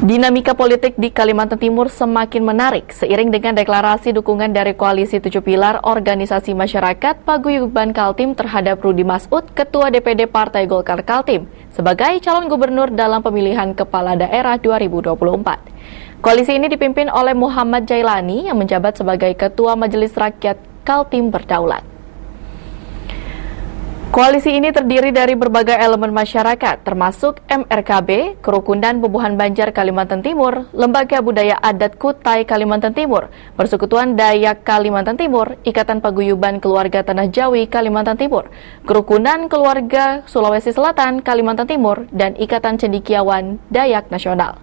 Dinamika politik di Kalimantan Timur semakin menarik seiring dengan deklarasi dukungan dari Koalisi 7 Pilar Organisasi Masyarakat Paguyuban Kaltim terhadap Rudi Masud, Ketua DPD Partai Golkar Kaltim, sebagai calon gubernur dalam pemilihan kepala daerah 2024. Koalisi ini dipimpin oleh Muhammad Jailani yang menjabat sebagai Ketua Majelis Rakyat Kaltim Berdaulat. Koalisi ini terdiri dari berbagai elemen masyarakat, termasuk MRKB, Kerukunan Bubuhan Banjar Kalimantan Timur, Lembaga Budaya Adat Kutai Kalimantan Timur, Persekutuan Dayak Kalimantan Timur, Ikatan Paguyuban Keluarga Tanah Jawi Kalimantan Timur, Kerukunan Keluarga Sulawesi Selatan Kalimantan Timur, dan Ikatan Cendekiawan Dayak Nasional.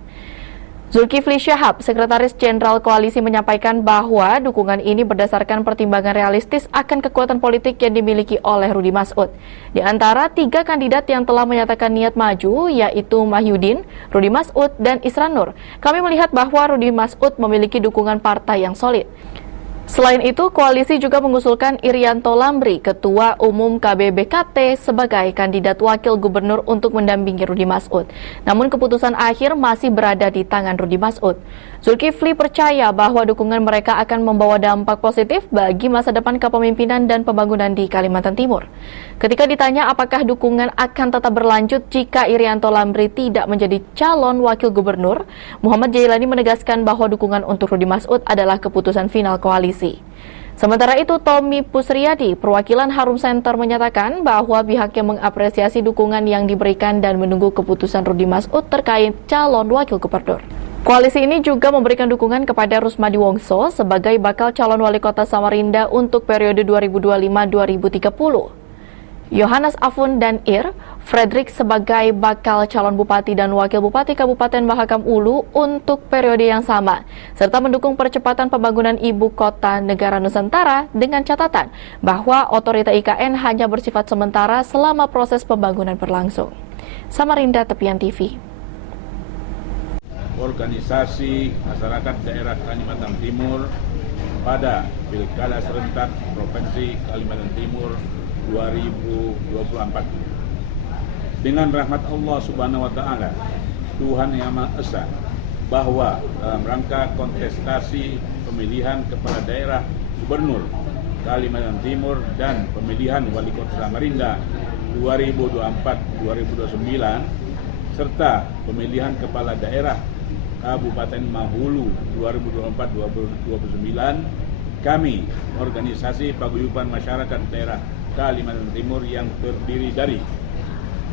Zulkifli Syahab, Sekretaris Jenderal Koalisi, menyampaikan bahwa dukungan ini berdasarkan pertimbangan realistis akan kekuatan politik yang dimiliki oleh Rudi Masud. Di antara 3 kandidat yang telah menyatakan niat maju, yaitu Mahyudin, Rudi Masud, dan Isran Nur, kami melihat bahwa Rudi Masud memiliki dukungan partai yang solid. Selain itu, koalisi juga mengusulkan Irianto Lambri, Ketua Umum KBBKT, sebagai kandidat wakil gubernur untuk mendampingi Rudi Masud. Namun keputusan akhir masih berada di tangan Rudi Masud. Zulkifli percaya bahwa dukungan mereka akan membawa dampak positif bagi masa depan kepemimpinan dan pembangunan di Kalimantan Timur. Ketika ditanya apakah dukungan akan tetap berlanjut jika Irianto Lambri tidak menjadi calon wakil gubernur, Muhammad Jailani menegaskan bahwa dukungan untuk Rudi Masud adalah keputusan final koalisi. Sementara itu, Tommy Pusriyadi, perwakilan Harum Center, menyatakan bahwa pihaknya mengapresiasi dukungan yang diberikan dan menunggu keputusan Rudi Masud terkait calon wakil gubernur. Koalisi ini juga memberikan dukungan kepada Rusmadi Wongso sebagai bakal calon wali kota Samarinda untuk periode 2025-2030. Yohanes Afun dan Ir Frederick sebagai bakal calon bupati dan wakil bupati Kabupaten Mahakam Ulu untuk periode yang sama, serta mendukung percepatan pembangunan ibu kota negara Nusantara dengan catatan bahwa otorita IKN hanya bersifat sementara selama proses pembangunan berlangsung. Samarinda, Tepian TV. Organisasi masyarakat daerah Kalimantan Timur pada Pilkada Serentak Provinsi Kalimantan Timur 2024. Dengan rahmat Allah Subhanahu wa Ta'ala, Tuhan Yang Maha Esa, bahwa dalam rangka kontestasi pemilihan kepala daerah gubernur Kalimantan Timur dan pemilihan wali kota Samarinda 2024-2029 serta pemilihan kepala daerah Kabupaten Mahulu 2024-2029, kami, Organisasi Paguyuban Masyarakat Daerah Kalimantan Timur yang terdiri dari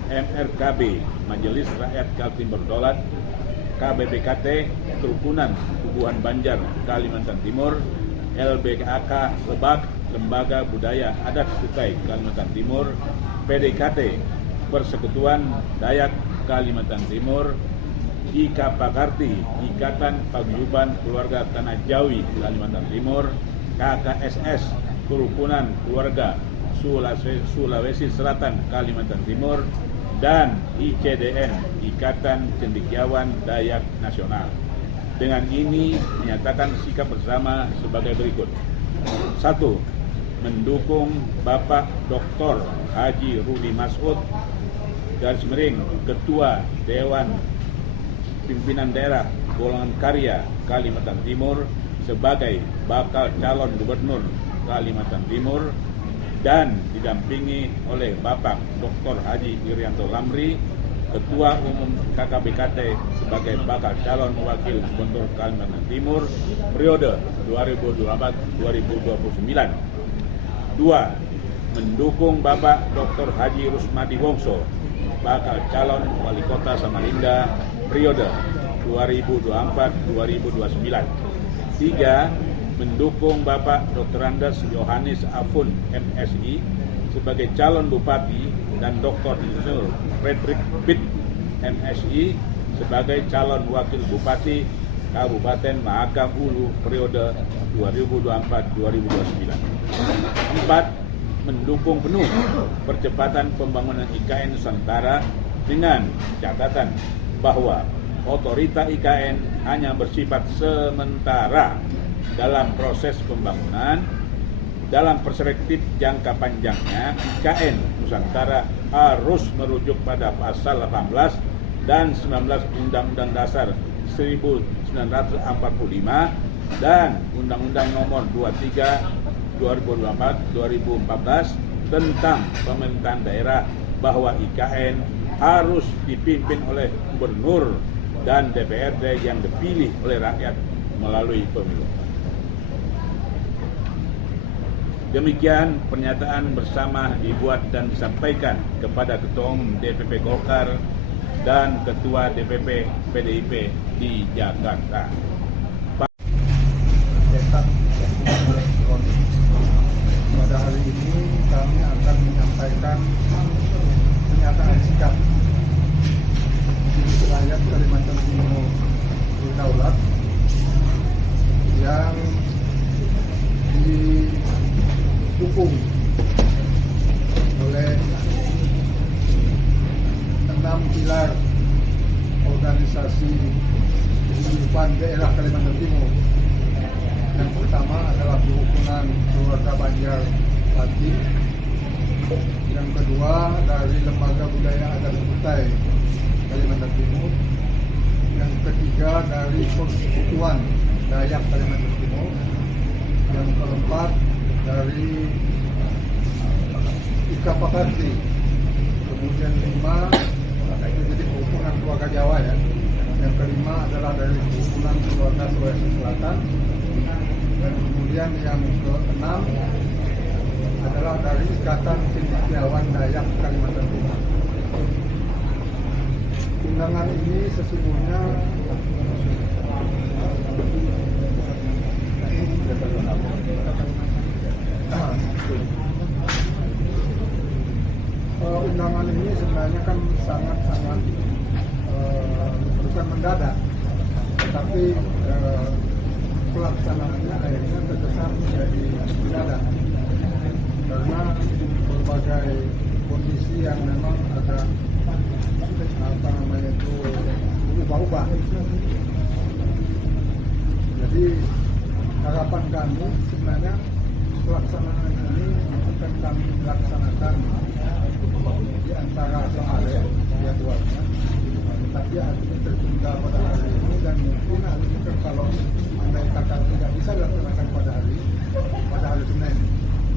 MRKB, Majelis Rakyat Kaltim Berdaulat, KBBKT, Kerukunan Bubuhan Banjar Kalimantan Timur, LBKK Lebak, Lembaga Budaya Adat Kutai Kalimantan Timur, PDKT, Persekutuan Dayak Kalimantan Timur, IKPAKARTI, Ikatan Paguyuban Keluarga Tanah Jawi Kalimantan Timur, KKSS, Kerukunan Keluarga Sulawesi Selatan Kalimantan Timur, dan ICDN, Ikatan Cendekiawan Dayak Nasional. Dengan ini menyatakan sikap bersama sebagai berikut. 1. Mendukung Bapak Dr. Haji Rudi Masud, garis miring Ketua Dewan Pimpinan Daerah Golongan Karya Kalimantan Timur sebagai bakal calon gubernur Kalimantan Timur, dan didampingi oleh Bapak Dr. Haji Irianto Lambri, Ketua Umum KKBKT sebagai bakal calon wakil gubernur Kalimantan Timur periode 2024-2029. 2. Mendukung Bapak Dr. Haji Rusmadi Wongso, bakal calon wali kota Samarinda periode 2024-2029. 3. Mendukung Bapak Dr. Andes Yohanes Afun, MSI, sebagai calon bupati dan Dr. Insinyur Frederick Pitt, MSI, sebagai calon wakil bupati Kabupaten Mahakam Ulu periode 2024-2029. 4. Mendukung penuh percepatan pembangunan IKN Nusantara dengan catatan bahwa otorita IKN hanya bersifat sementara dalam proses pembangunan. Dalam perspektif jangka panjangnya, IKN Nusantara harus merujuk pada pasal 18 dan 19 Undang-Undang Dasar 1945 dan Undang-Undang Nomor 23 2014 tentang pemerintahan daerah bahwa IKN harus dipimpin oleh gubernur dan DPRD yang dipilih oleh rakyat melalui pemilu. Demikian pernyataan bersama dibuat dan disampaikan kepada Ketua Umum DPP Golkar dan Ketua DPP PDIP di Jakarta. Pada hari ini kami akan menyampaikan pernyataan sikap rakyat Kalimantan Timur berdaulat yang didukung oleh 6 pilar organisasi kehidupan daerah Kalimantan Timur. Yang pertama adalah kerukunan keluarga Banjar Pati. Yang kedua dari Lembaga Budaya Adat Kutai Kalimantan Timur. Yang ketiga dari Persekutuan Dayak Kalimantan Timur. Yang keempat dari Ika Pakarti. Kemudian 5 itu jadi kerukunan keluarga Jawa ya. Yang kelima adalah dari kerukunan keluarga Sulawesi Selatan. Dan kemudian yang keenam adalah dari Ikatan Cendekiawan Dayak Kalimantan Timur. Undangan ini sesungguhnya undangan ini sebenarnya kan sangat-sangat bukan mendadak, tetapi pelaksanaannya akhirnya terkesan menjadi mendadak karena berbagai kondisi yang memang ada berubah-ubah. Jadi harapan kami sebenarnya pelaksanaan ini akan kami laksanakan di antara kemarin jadwalnya, tapi akhirnya tertunda pada hari ini dan mungkin hari ini kalau andai kata tidak bisa dilaksanakan pada hari Senin.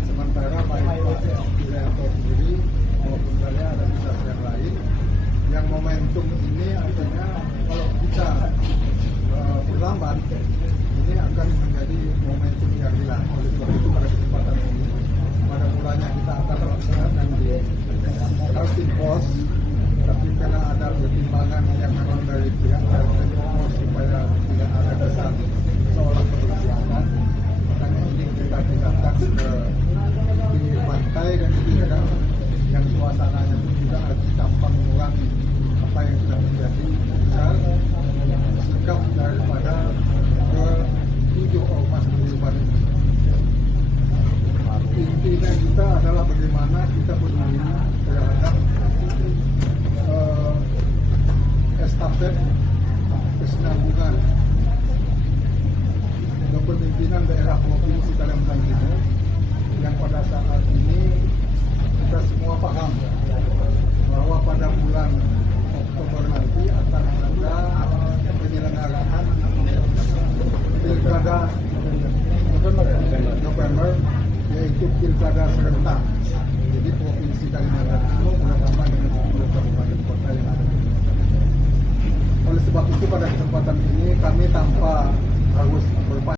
Sementara baik Pak Wilayah sendiri maupun saya dan instansi yang lain yang momentum ini artinya kalau kita berlambat ini akan menjadi momentum yang hilang. Oleh sebab itu pada kesempatan ini pada mulanya kita akan melaksanakan di Kaltim Pos, tapi karena ada pertimbangan yang memang dari pihak Kaltim Pos supaya tidak ada kesan seolah keberpihakan, makanya ini kita pindahkan ke pinggir pantai dan itu juga yang suasananya pun juga harus tampak mengurangi apa yang sudah terjadi misal sikap daripada ke-7 ormas kehidupan ini. Intinya kita adalah bagaimana kita peduli terhadap estafet kesinambungan kepemimpinan daerah provinsi Kalimantan Timur yang pada saat ini kita semua paham bahwa pada bulan Oktober nanti akan ada penyelenggaraan pilkada November, yaitu pilkada serentak. Jadi provinsi Kalimantan Timur bersama dengan 10 kabupaten kota yang ada di Kalimantan. Oleh sebab itu pada kesempatan ini kami tanpa